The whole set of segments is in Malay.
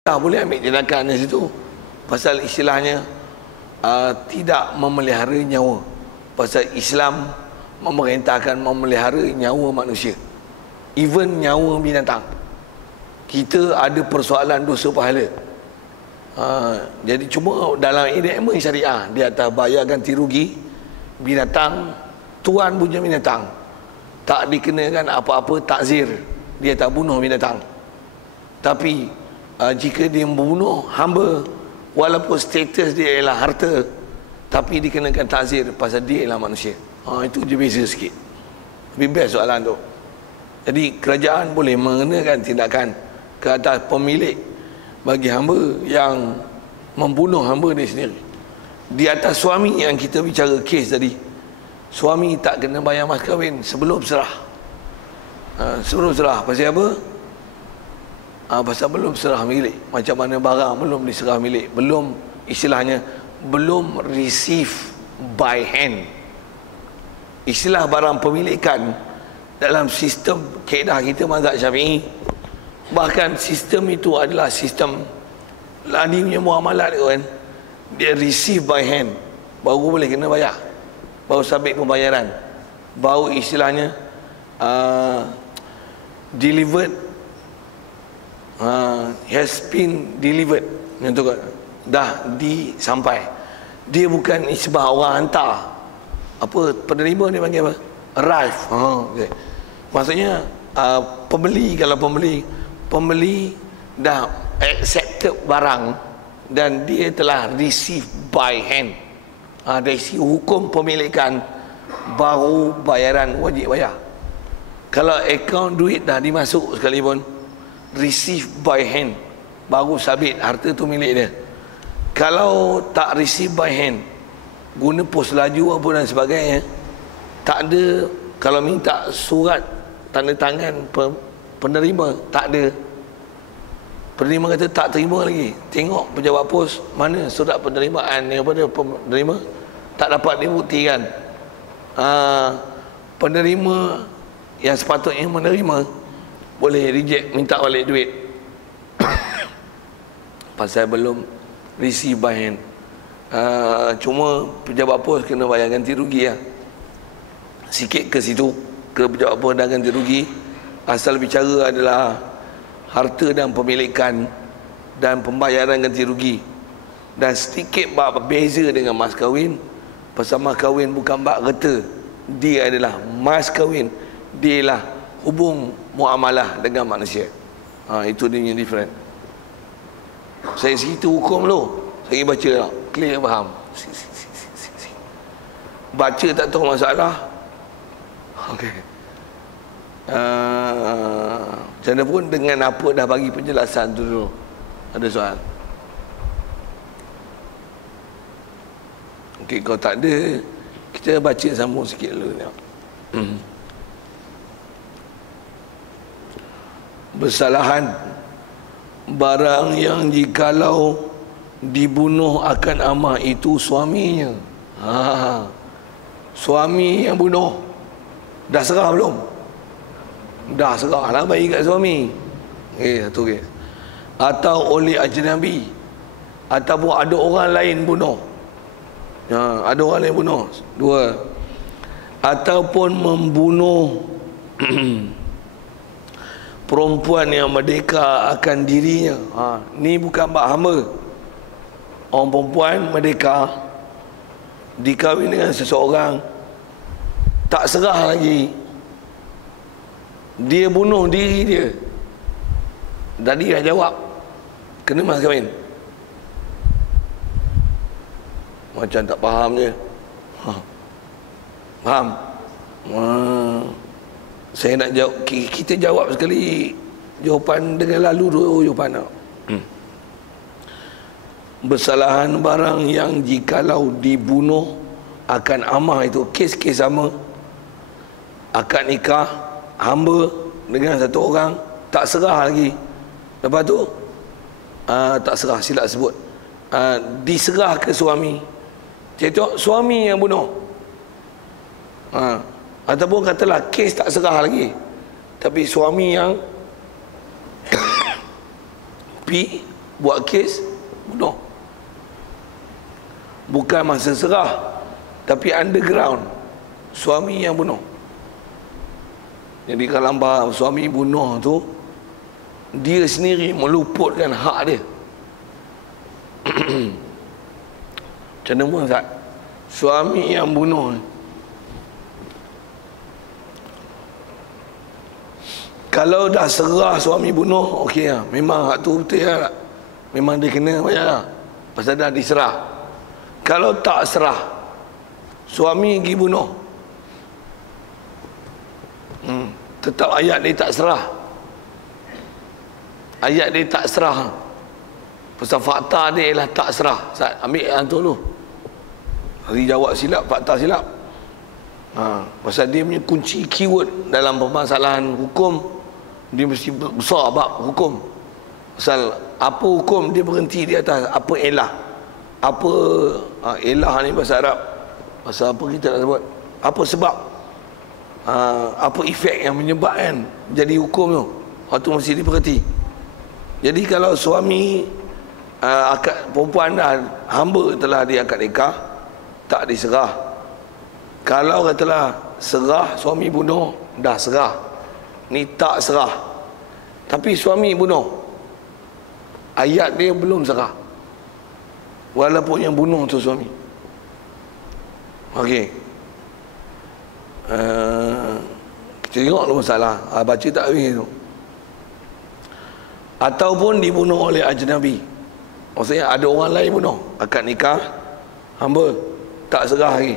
Tak boleh ambil tindakan di situ. Pasal istilahnya tidak memelihara nyawa. Pasal Islam memerintahkan memelihara nyawa manusia, even nyawa binatang. Kita ada persoalan dosa pahala. Jadi cuma dalam enakmen syariah di atas bayar ganti rugi binatang, tuan punya binatang tak dikenakan apa-apa takzir, dia tak bunuh binatang. Tapi jika dia membunuh hamba, walaupun status dia ialah harta, tapi dikenakan takzir pasal dia ialah manusia. Itu je beza sikit. Lebih best soalan tu. Jadi kerajaan boleh mengenakan tindakan ke atas pemilik bagi hamba yang membunuh hamba dia sendiri. Di atas suami yang kita bicara kes tadi, suami tak kena bayar mas kahwin sebelum serah. Sebelum serah. Pasal apa? Pasal belum serah milik. Macam mana barang belum diserah milik, belum, istilahnya belum receive by hand. Istilah barang pemilikan dalam sistem kaedah kita mazhab Syafi'i, bahkan sistem itu adalah sistem ladi punya muamalat tu kan, dia receive by hand baru boleh kena bayar, baru sabit pembayaran, baru istilahnya delivered, has been delivered, dah disampai. Dia bukan isbah orang hantar. Apa penerima dia panggil apa? Arrive. Okay. Maksudnya pembeli, kalau pembeli dah accepted barang dan dia telah receive by hand. Dari sisi hukum pemilikan baru bayaran wajib bayar. Kalau akaun duit dah dimasuk sekalipun, receive by hand baru sabit harta tu milik dia. Kalau tak receive by hand, guna pos laju apa dan sebagainya, tak ada. Kalau minta surat tanda tangan penerima, tak ada. Penerima kata tak terima lagi. Tengok pejabat pos, mana surat penerimaan daripada penerima, tak dapat dibuktikan. Penerima yang sepatutnya menerima boleh reject, minta balik duit pasal belum receive by hand. Cuma pejabat pos kena bayar ganti rugi lah. Sikit ke situ, ke pejabat pos dan ganti rugi. Asal bicara adalah harta dan pemilikan dan pembayaran ganti rugi. Dan sedikit beza dengan mas kahwin. Pasal mas kahwin bukan bak reta, dia adalah mas kahwin, dia lah hubung muamalah dengan manusia. Itu dia yang different. Saya segitu hukum tu, saya baca tak? Clear, faham? Baca tak tahu masalah. Okey. Macam mana pun dengan apa dah bagi penjelasan tu dulu. Ada soal? Okey, kalau tak ada, kita baca sambung sikit dulu. Bersalahan barang yang jikalau dibunuh akan amah itu suaminya. Suami yang bunuh, dah serah belum? Dah serah lah, bagi kat suami. Satu kes. Atau oleh ajnabi, ataupun ada orang lain bunuh. Ada orang lain bunuh. Dua. Ataupun membunuh perempuan yang merdeka akan dirinya. Ni bukan bak hamba. Orang perempuan merdeka, dikahwin dengan seseorang, tak serah lagi, dia bunuh diri dia. Tadi dah jawab, kena mas kahwin. Macam tak faham je. Faham? Saya nak jawab, kita jawab sekali jawapan dengan lalu dua jawapan. Bersalahan barang yang jikalau dibunuh akan amah itu, kes-kes sama, akad nikah hamba dengan satu orang, tak serah lagi. Lepas tu tak serah, silap sebut, diserah ke suami. Cakap suami yang bunuh. Ataupun katalah kes tak serah lagi, tapi suami yang pi buat kes bunuh. Bukan masa serah, tapi underground, suami yang bunuh. Jadi kalau suami bunuh tu, dia sendiri meluputkan hak dia. Macam mana pun Ustaz, suami yang bunuh, kalau dah serah suami bunuh, okey lah, memang hak tu betul lah, memang dia kena bayar lah, pasal dah diserah. Kalau tak serah, suami pergi bunuh, tetap ayat dia tak serah. Ayat dia tak serah, pasal fakta dia ialah tak serah. Ustaz, ambil yang tu dulu, hari jawab silap, fakta silap. Pasal dia punya kunci keyword dalam permasalahan hukum, dia mesti besar bab hukum. Pasal apa hukum, dia berhenti di atas apa elah. Apa elah ni bahasa Arab, pasal apa kita nak sebut, apa sebab, apa efek yang menyebabkan jadi hukum tu, waktu mesti diperhati. Jadi kalau suami akad, perempuan dah hamba telah diakad nikah, tak diserah. Kalau katalah serah, suami bunuh, dah serah, ni tak serah, tapi suami bunuh, ayat dia belum serah, walaupun yang bunuh tu suami. Okey, kita tengok dulu masalah, baca tak habis tu. Ataupun dibunuh oleh ajnabi, maksudnya ada orang lain bunuh, akad nikah hamba tak serah lagi.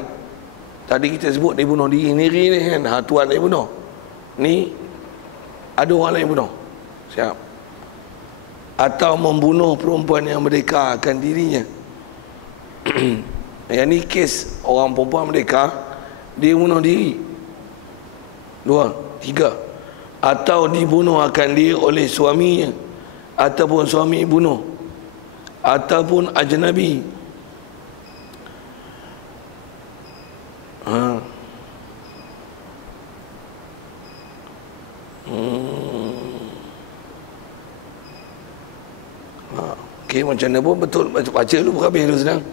Tadi kita sebut dia bunuh diri sendiri ni kan, tuan dia bunuh, ni ada orang lain bunuh, siap. Atau membunuh perempuan yang merdekakan dirinya. Yang ni kes orang perempuan merdeka, dia bunuh diri. 2, 3. Atau dibunuh akan dia oleh suaminya, ataupun suami bunuh, ataupun ajnabi. Okey, macam mana pun betul, baca dulu, habis dulu senang.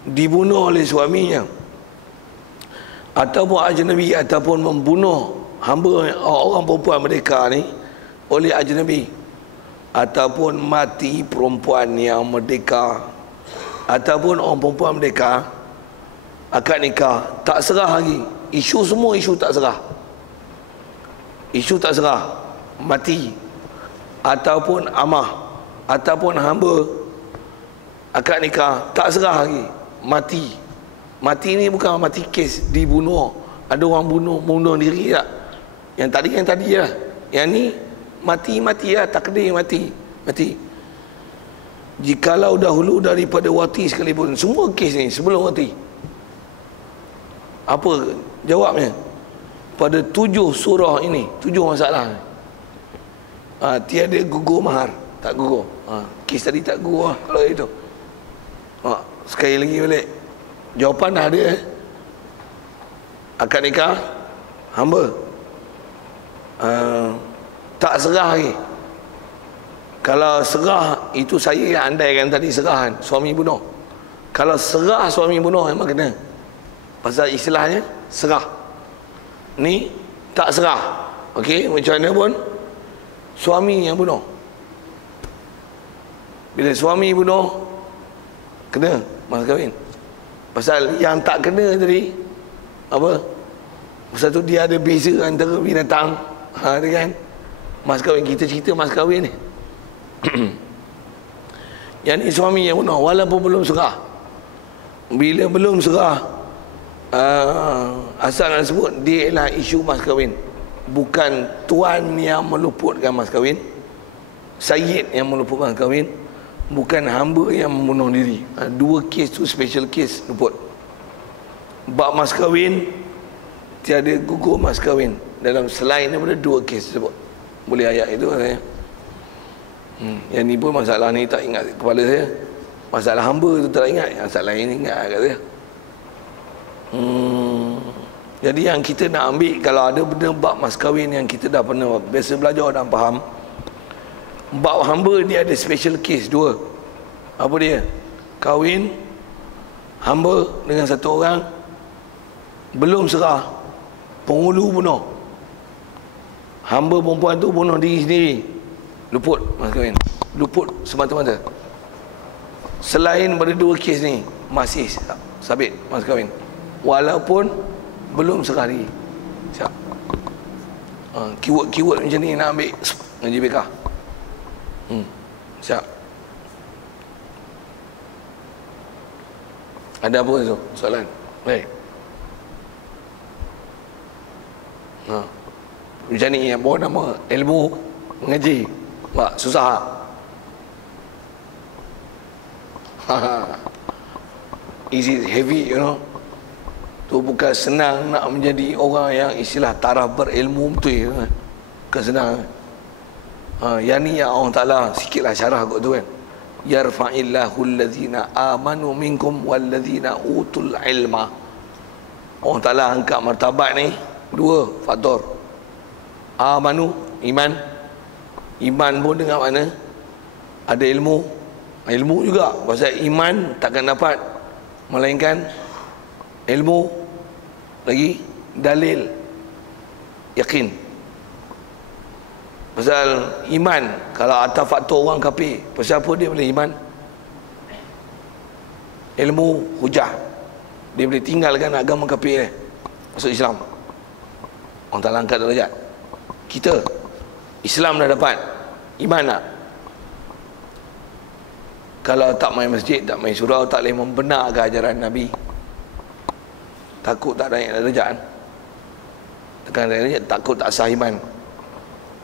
Dibunuh oleh suaminya, ataupun ajnabi, ataupun membunuh hamba orang perempuan merdeka ni oleh ajnabi, ataupun mati perempuan yang merdeka, ataupun orang perempuan merdeka akad nikah tak serah lagi. Isu semua isu tak serah, isu tak serah, mati, ataupun amah, ataupun hamba akad nikah tak serah lagi, mati. Mati ni bukan mati kes dibunuh, ada orang bunuh diri tak, yang tadi lah. Yang ni mati lah, takdir mati. Jikalau dahulu daripada wati sekalipun, semua kes ni sebelum wati. Apa jawabnya? Pada 7 surah ini, 7 masalah ni, tiada gugur mahar, tak gugur. Kes tadi tak gugur lah, kalau itu. Sekali lagi balik, jawapan dah ada. Akad nikah hamba tak serah lagi. Kalau serah, itu saya yang andaikan tadi serahan suami bunuh. Kalau serah suami bunuh memang kena, pasal istilahnya serah. Ni tak serah. Okey, macam mana pun suami yang bunuh. Bila suami bunuh, kena mas kahwin. Pasal yang tak kena tadi apa? Pasal tu dia ada beza antara binatang, ada kan? Mas kahwin, kita cerita mas kahwin ni. Yang ni suami yang bunuh walaupun belum serah. Bila belum serah, asal nak sebut dia ialah isu mas kahwin, bukan tuan yang meluputkan mas kahwin, sayyid yang meluputkan mas kahwin, bukan hamba yang membunuh diri. Dua kes tu special case luput. Bab mas kahwin tiada gugur mas kahwin dalam selain daripada 2 kes tersebut. Boleh ayat itu katanya. Yang ni pun masalah ni tak ingat kepala saya. Masalah hamba tu tak ingat, yang masalah ini ingat kat saya. Jadi yang kita nak ambil, kalau ada benda bab mas kahwin yang kita dah pernah biasa belajar dan faham, Bab hamba dia ada special case dua. Apa dia? Kahwin hamba dengan satu orang, belum serah, penghulu bunuh. Hamba perempuan tu bunuh diri sendiri, luput mas kahwin, luput semata-mata. Selain pada dua kes ni masih sabit mas kahwin, walaupun belum serah diri. Siap. Keyword macam ni nak ambil dengan JBK. Siap. Ada apa tu soalan? Baik. Macam ni yang bawa nama ilmu mengaji. Wah, susah. Is it heavy, you know? Tu bukan senang nak menjadi orang yang istilah taraf berilmu betul. Bukan senang. Yang ni yang Allah Ta'ala sikitlah syarah kot tu kan. Yarfa'illahu alladhina amanu minkum walladhina utul ilma. Allah Ta'ala angkat martabat ni dua faktor. Amanu, iman. Iman pun dengan mana? Ada ilmu. Ilmu juga. Pasal iman takkan dapat melainkan ilmu, lagi dalil, yakin. Pasal iman, kalau atas faktor orang kafir, pasal apa dia boleh iman? Ilmu, hujah. Dia boleh tinggalkan agama kafir dia, masuk Islam. Orang tak angkat darjat. Kita Islam dah dapat, iman tak? Kalau tak main masjid, tak main surau, tak boleh membenarkan ajaran Nabi, takut tak naik darjat kan? Tekan darjat, takut tak sah iman.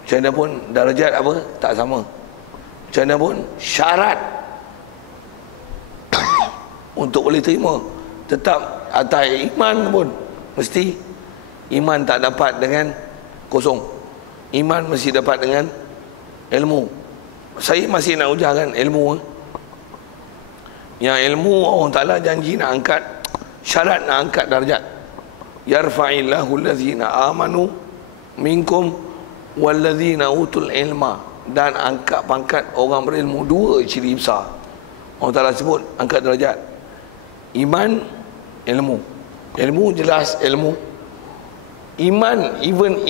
Macam mana pun darjat apa tak sama. Macam mana pun syarat untuk boleh terima tetap atas iman pun mesti iman tak dapat dengan kosong. Iman mesti dapat dengan ilmu. Saya masih nak ujarkan ilmu. Yang ilmu Allah Ta'ala janji nak angkat, syarat nak angkat darjat. Yarfa'illahu allazina amanu minkum walladzina utul ilma, dan angkat pangkat orang berilmu. Dua ciri besar Allah Ta'ala sebut angkat darjat. Iman, ilmu. Ilmu jelas ilmu. Iman, even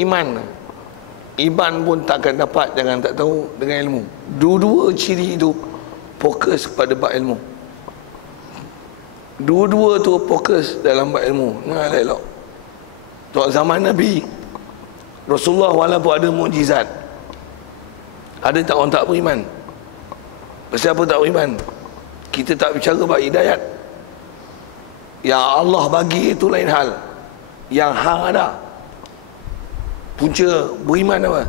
iman pun takkan dapat, jangan tak tahu, dengan ilmu. Dua-dua ciri itu fokus pada bab ilmu. Dua-dua tu fokus dalam bab ilmu. Nah, elok. Tok zaman Nabi Rasulullah walaupun ada mukjizat, ada tak orang tak beriman? Pasal apa tak beriman? Kita tak bicara bab hidayat. Yang Allah bagi itu lain hal, yang hang ada. Punca beriman apa?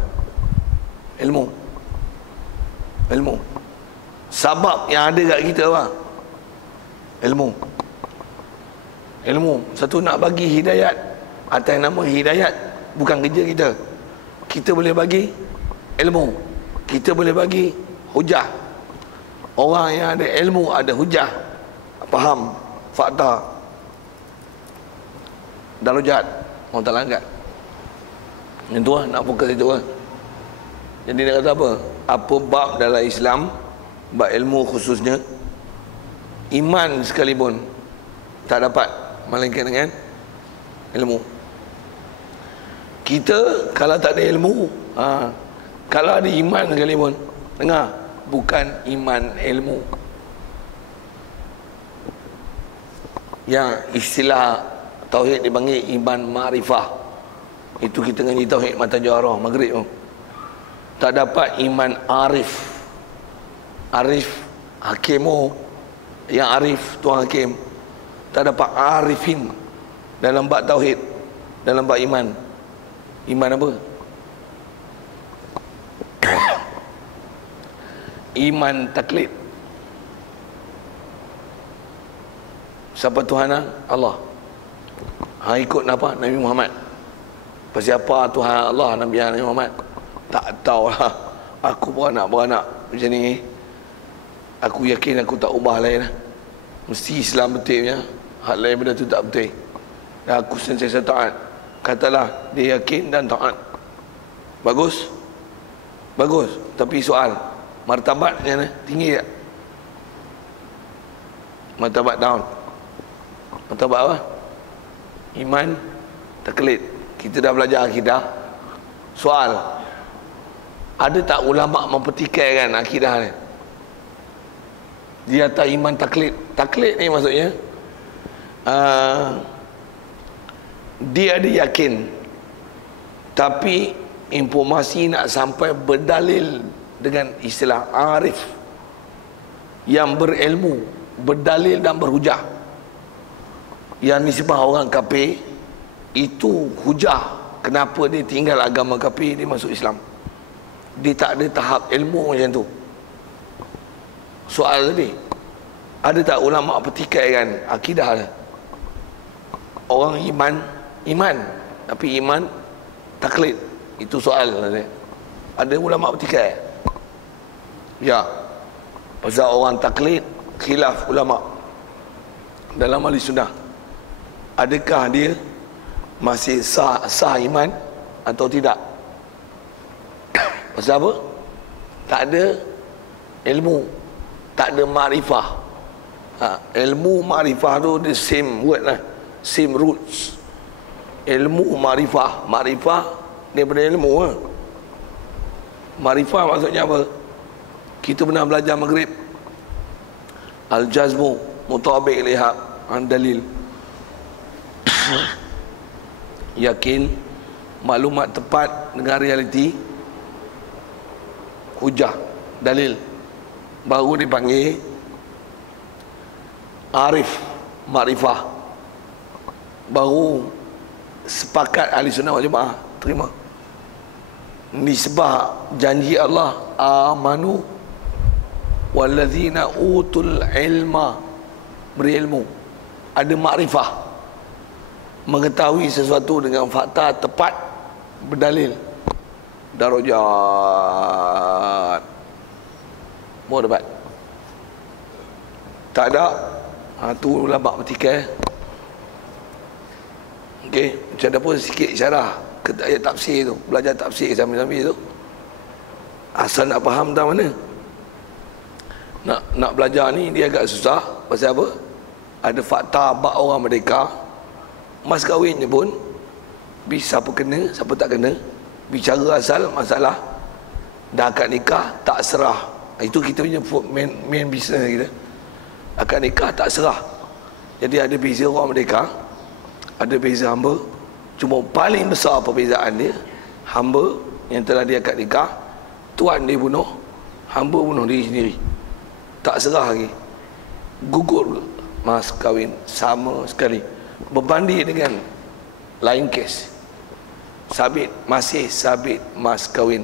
Ilmu. Ilmu. Sabab yang ada kat kita apa? Ilmu. Ilmu. Satu nak bagi hidayat atas nama hidayat, bukan kerja kita. Kita boleh bagi ilmu, kita boleh bagi hujah. Orang yang ada ilmu, ada hujah, faham fakta, darajat orang tak langgar. Yang tu lah nak fokus itu lah. Jadi nak kata apa? Apa bab dalam Islam, bab ilmu khususnya, iman sekalipun tak dapat melainkan dengan ilmu. Kita kalau tak ada ilmu, kalau ada iman sekalipun, dengar, bukan iman ilmu. Yang istilah tauhid dipanggil iman ma'rifah. Itu kita ngaji tauhid mata jawarah maghrib tu. Tak dapat iman arif. Arif hakimu, yang arif tuan hakim. Tak dapat arifin dalam bab tauhid, dalam bab iman. Iman apa? Iman taklid. Siapa Tuhan? Allah. Ikut apa? Nabi Muhammad. Pasal apa Tuhan Allah, Nabi Muhammad? Tak tahulah. Aku beranak macam ni. Aku yakin aku tak ubah lain lah. Mesti Islam betulnya, hak lain benda tu tak betul. Dan aku sentiasa taat. Katalah dia yakin dan taat. Bagus? Bagus. Tapi soal, Martabatnya tinggi tak? Martabat down. Martabat apa? Iman, taklid. Kita dah belajar akidah. Soal, ada tak ulama mempertikaikan akidah ni? Dia tak iman taklid. Taklid ni maksudnya dia ada yakin, tapi informasi nak sampai berdalil dengan istilah arif yang berilmu, berdalil dan berhujah. Yang nisbah orang kafir itu hujah kenapa dia tinggal agama kafir, dia masuk Islam. Dia tak ada tahap ilmu macam tu. Soal tadi, ada tak ulama pertikaikan akidah dia? Orang iman tapi iman taklid, itu soal tadi. Ada ulama bertikai? Ya. Pasal orang taklid, khilaf ulama dalam ahli sunnah. Adakah dia masih sah iman atau tidak? Pasal apa? Tak ada ilmu, tak ada makrifah. Ilmu makrifah tu the same word lah, same roots. Ilmu makrifah, makrifah daripada ilmu lah. Makrifah maksudnya apa? Kita pernah belajar maghrib, al-jazmu mutabiq liha an dalil. Yakin, maklumat tepat dengan realiti, hujah, dalil, baru dipanggil arif, makrifah. Baru sepakat ahli sunnah wal jamaah terima nisbah janji Allah, amanu wallazina utul ilma, berilmu, ada makrifah, mengetahui sesuatu dengan fakta tepat, berdalil, darajat. Mau dapat? Tak ada. Tu ulama bertikai. Okey, macam ada pun sikit syarah ke ayat tafsir tu, belajar tafsir sambil-sambil tu. Asal nak faham tak mana? Nak belajar ni dia agak susah. Pasal apa? Ada fakta bab orang merdeka. Mas kahwin je pun siapa kena, siapa tak kena. Bicara asal masalah dah akad nikah tak serah. Itu kita punya main business kita. Akad nikah tak serah. Jadi ada beza orang merdeka, ada beza hamba. Cuma paling besar perbezaan dia, hamba yang telah dia akad nikah, tuan dia bunuh, hamba bunuh diri sendiri, tak serah lagi, gugur mas kahwin sama sekali. Berbanding dengan lain kes, sabit, masih sabit mas kahwin.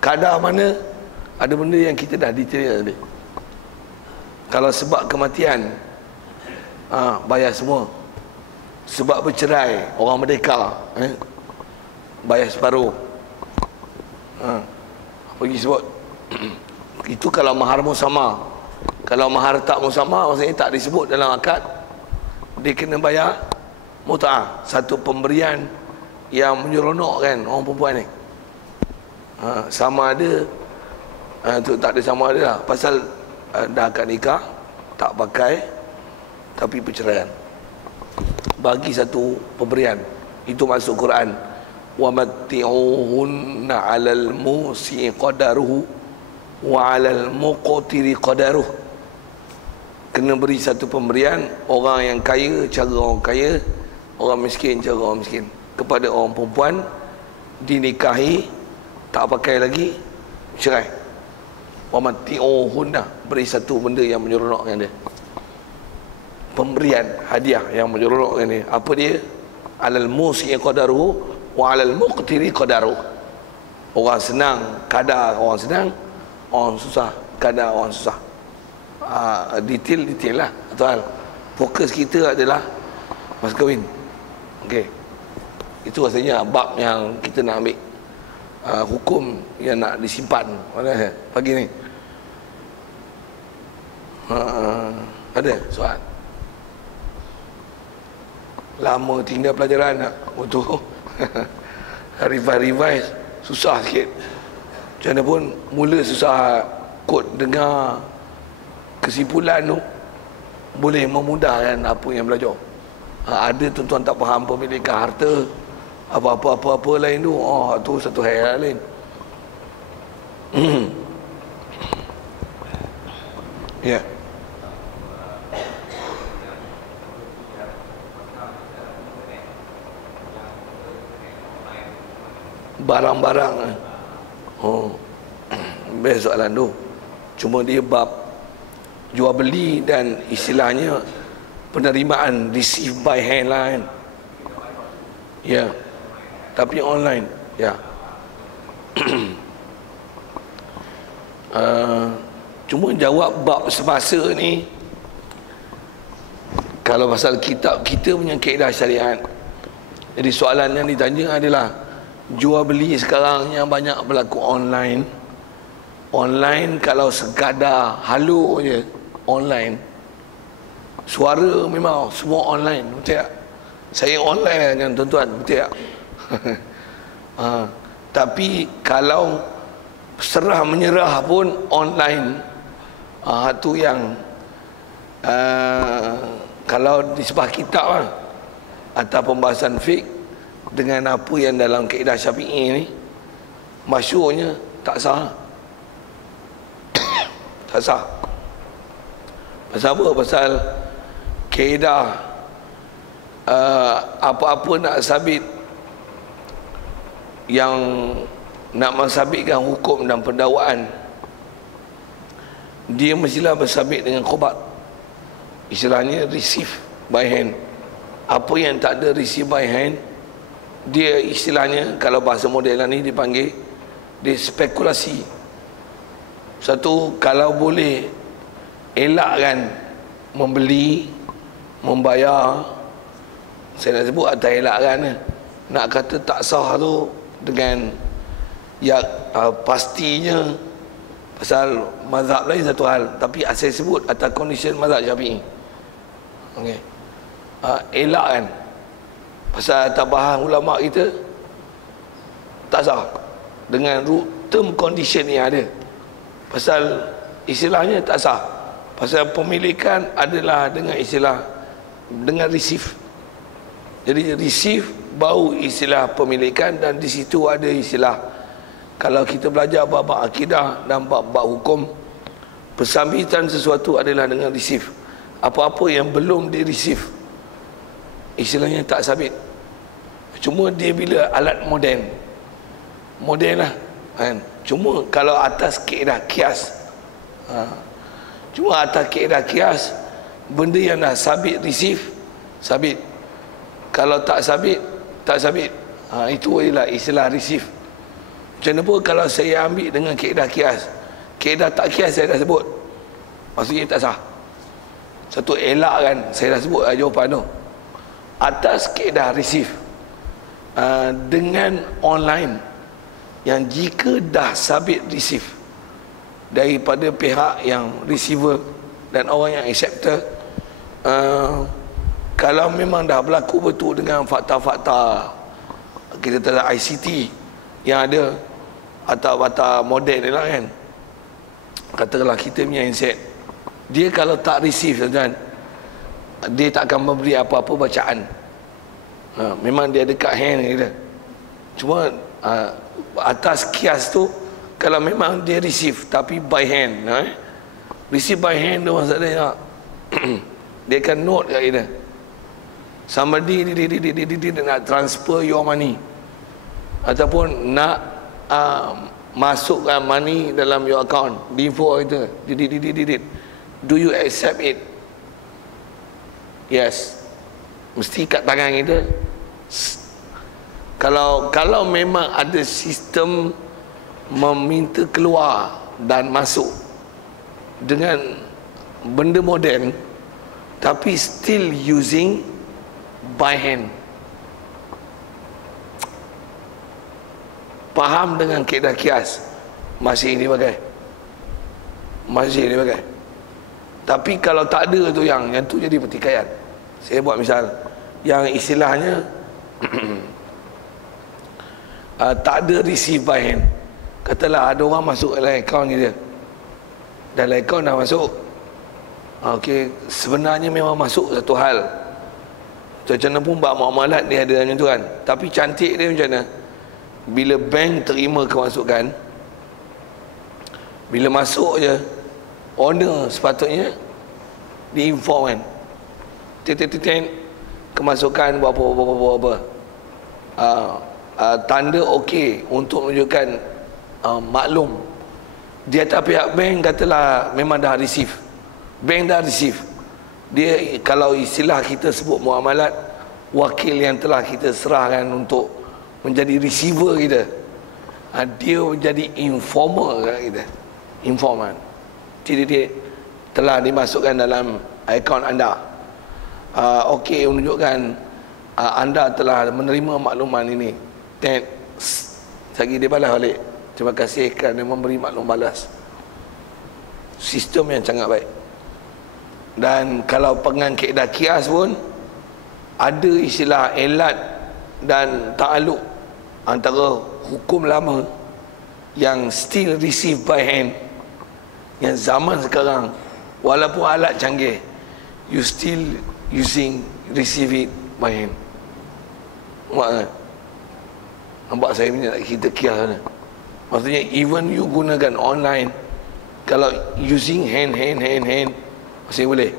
Kadar mana ada benda yang kita dah detail tadi. Kalau sebab kematian, bayar semua. Sebab bercerai, orang merdeka, bayar separuh. Pergi sebut. Itu kalau mahar musama. Kalau mahar tak musama, maksudnya tak disebut dalam akad, dia kena bayar mut'ah, satu pemberian yang menyeronokkan orang perempuan ni. Sama ada tu tak ada, sama ada lah. Pasal dah akad nikah tak pakai, tapi perceraian, bagi satu pemberian. Itu masuk Quran, wa matti'uhunna 'alal musi qadaruhu wa 'alal muqtiri qadaruh. Kena beri satu pemberian, orang yang kaya cara orang kaya, orang miskin cara orang miskin. Kepada orang perempuan dinikahi tak pakai lagi, cerai. Wa matti'uhunna, beri satu benda yang menyeronokkan dia, pemberian hadiah yang menyeronokkan dia. Apa dia? Alal musi qadaruhu wa alal muqtiri qadaruh. Orang senang kadar orang senang, orang susah kadar orang susah. Detail lah tuan. Fokus kita adalah mas kahwin. Okey, itu rasanya bab yang kita nak ambil. Hukum yang nak disimpan mana pagi ni. Ada soal? Lama tinggal pelajaran nak untuk revise susah sikit. Macam mana pun mula susah kod dengar kesimpulan tu boleh memudahkan apa yang belajar. Ada tuan-tuan tak faham pemilikan harta, apa-apa lain tu, tu satu hal lain. Ya. Barang-barang. Best soalan tu. Cuma dia bab jual beli dan istilahnya penerimaan, receive by hand lah kan. Ya. Tapi online. Ya. Cuma jawab bab semasa ni, kalau pasal kitab kita punya kaedah syariat, jadi soalan yang ditanya adalah jual beli sekarang yang banyak berlaku online. Online kalau sekadar halo je online. Suara memang semua online, betul tak? Saya online kan tuan-tuan, betul tak? Tapi kalau serah menyerah pun online, tu yang kalau di sebuah kitab lah, atau pembahasan fiqh dengan apa yang dalam kaedah Syafi'i ni, masyhurnya tak sah. Tak sah. Pasal apa? Pasal kaedah apa-apa nak sabit, yang nak mensabitkan hukum dan pendakwaan, dia mestilah bersabit dengan khobar. Istilahnya receive by hand. Apa yang tak ada receive by hand, dia istilahnya kalau bahasa modelan ni dipanggil dia spekulasi. Satu, kalau boleh elakkan membeli, membayar, saya nak sebut atas elakkan, nak kata tak sah tu dengan ya pastinya, pasal mazhab lain satu hal, tapi saya sebut atas condition mazhab Syafi'i. Okey. Elakkan pasal tabahan ulama kita tak sah dengan term condition yang ada. Pasal istilahnya tak sah. Pasal pemilikan adalah dengan istilah, dengan receive. Jadi receive baru istilah pemilikan, dan di situ ada istilah. Kalau kita belajar bab akidah dan bab hukum, persambitan sesuatu adalah dengan receive. Apa-apa yang belum di receive, istilahnya tak sabit. Cuma dia bila alat moden lah kan. Cuma kalau atas kaedah kias, cuma atas kaedah kias, benda yang dah sabit receive, sabit. Kalau tak sabit, tak sabit. Itu adalah istilah receive. Macam mana pun kalau saya ambil dengan kaedah kias, kaedah tak kias saya dah sebut, maksudnya tak sah. Satu elak kan, saya dah sebut jawapan tu. Atas kaedah receive, dengan online, yang jika dah sabit receive daripada pihak yang receiver dan orang yang acceptor, kalau memang dah berlaku betul dengan fakta-fakta kita tentang ICT yang ada, atau fakta model ni lah kan, katakanlah kita punya handset, dia kalau tak receive tuan-tuan, dia tak akan memberi apa-apa bacaan. Memang dia dekat hand kita. Cuma atas kias tu, kalau memang dia receive tapi by hand, receive by hand tu maksudnya dia akan note kat kita, somebody dia nak transfer your money, ataupun nak masukkan money dalam your account, info kita, do you accept it? Yes, mesti kat tangan kita. Kalau memang ada sistem meminta keluar dan masuk dengan benda moden, tapi still using by hand, faham dengan kaedah kias, masih dipakai, masih dipakai. Tapi kalau tak ada tu, yang tu jadi pertikaian. Saya buat misal yang istilahnya tak ada receive by hand. Katalah ada orang masuk dalam akaun kita, dalam akaun dah masuk. Okey, sebenarnya memang masuk satu hal. Macam mana pun buat muamalat dia ada macam tu kan. Tapi cantik dia macam mana? Bila bank terima kemasukan, bila masuk je, owner sepatutnya diinform kan. Titik-titik kemasukan berapa. Tanda okey untuk menunjukkan maklum. Di atas pihak bank katalah memang dah receive. Bank dah receive. Dia, kalau istilah kita sebut muamalat, wakil yang telah kita serahkan untuk menjadi receiver kita, dia menjadi informer kat kita. Informan. Titik-titik telah dimasukkan dalam akaun anda. Okey, menunjukkan anda telah menerima makluman ini. Lagi dia balas balik, terima kasih kerana memberi maklum balas. Sistem yang sangat baik. Dan kalau pegang kaedah kias pun ada istilah elat dan ta'aluk antara hukum lama yang still receive by hand, yang zaman sekarang walaupun alat canggih, you still using receive it by hand. Nampak saya punya kita kias ni. Maksudnya even you gunakan online, kalau using hand masih boleh.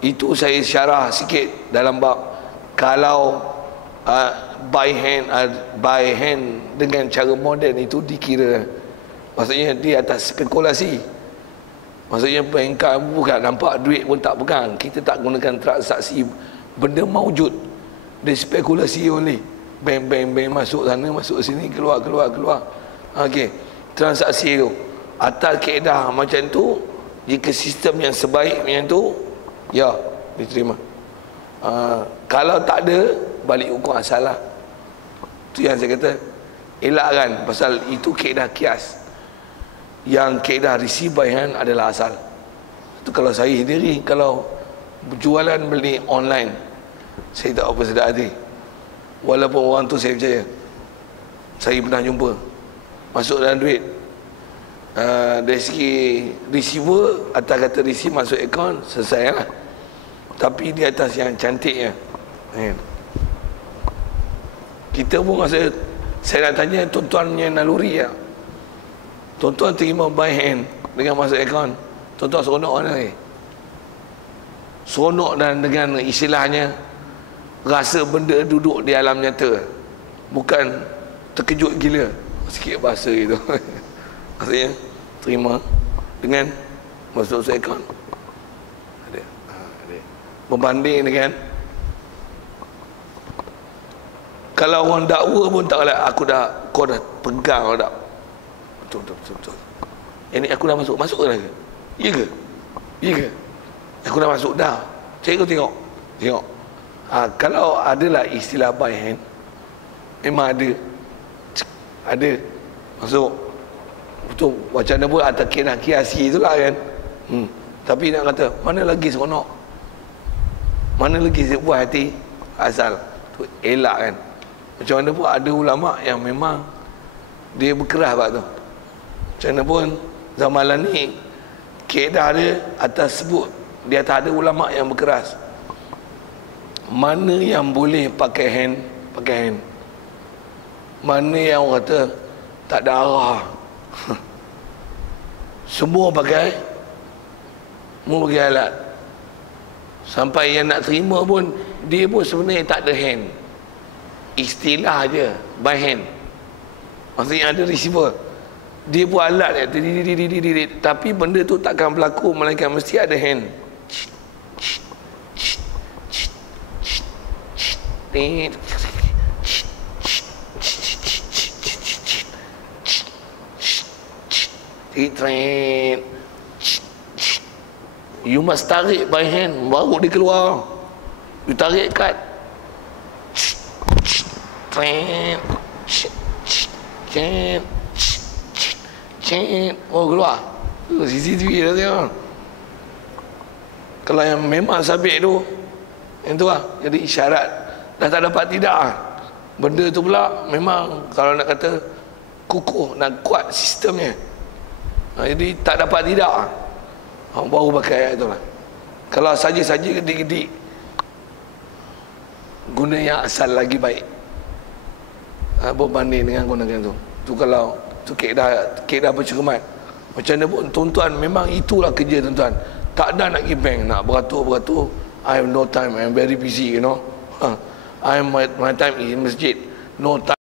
Itu saya syarah sikit dalam bab kalau by hand dengan cara moden itu dikira, maksudnya di atas spekulasi. Maksudnya bengkak bukan nampak duit pun tak pegang, kita tak gunakan transaksi, benda maujud, dia spekulasi oleh bank masuk sana masuk sini, keluar. Okey, transaksi tu atas kaedah macam tu, jika sistem yang sebaik macam tu, ya diterima. Kalau tak ada, balik hukum asal lah. Itu yang saya kata, elakkan, pasal itu kaedah kias. Yang kaedah receive by hand adalah asal. Itu kalau saya sendiri, kalau berjualan beli online, saya tak apa sedar hati. Walaupun orang tu saya percaya, saya pernah jumpa masuk dalam duit, dari segi receiver, atas kata receive masuk akaun, selesai lah. Tapi di atas yang cantiknya, kita pun rasa, saya nak tanya tuan-tuan yang naluri ya, tuan-tuan terima by hand dengan masuk akaun, tuan-tuan seronok mana ni? Seronok, dan dengan istilahnya rasa benda duduk di alam nyata, bukan terkejut gila sikit bahasa itu. Maksudnya terima dengan masuk akaun. Ada. Berbanding dengan kalau orang dakwa pun tak boleh, kau dah pegang tak? Betul. Ini aku dah masuk dah ke? Ya ke? Aku dah masuk dah. Cikgu tengok. Kalau adalah istilah by hand, memang ada masuk. Betul, macam mana pun atas kena kiasi itulah kan. Tapi nak kata mana lagi seronok, mana lagi sebuah hati, asal tu elak kan. Macam mana pun ada ulama yang memang dia berkeras buat tu. Macam mana pun zaman ni kaedah dia atas sebut, dia tak ada ulama yang berkeras. Mana yang boleh pakai hand, mana yang orang kata tak ada arah, semua pakai alat. Sampai yang nak terima pun, dia pun sebenarnya tak ada hand, istilah je by hand. Maksudnya ada receiver, dia pun alat dia, tapi benda tu takkan berlaku melainkan mesti ada hand. You must tarik by hand, baru dia keluar. You tarik kad, oh keluar. CCTV dah tengok. Kalau yang memang sabit tu, yang tu lah, jadi isyarat dah tak dapat tidak lah. Benda tu pula memang kalau nak kata kukuh, nak kuat sistemnya, jadi tak dapat tidak lah. baru pakai ayat tu lah. Kalau saja-saja gedik-gedik, guna yang asal lagi baik berbanding dengan gunakan tu. Tu kalau tu kek dah bercermat. Macam mana pun tuan-tuan, memang itulah kerja tuan-tuan. Tak ada nak pergi bank, nak beratur. I have no time, I am very busy, you know. My time is in masjid, no time.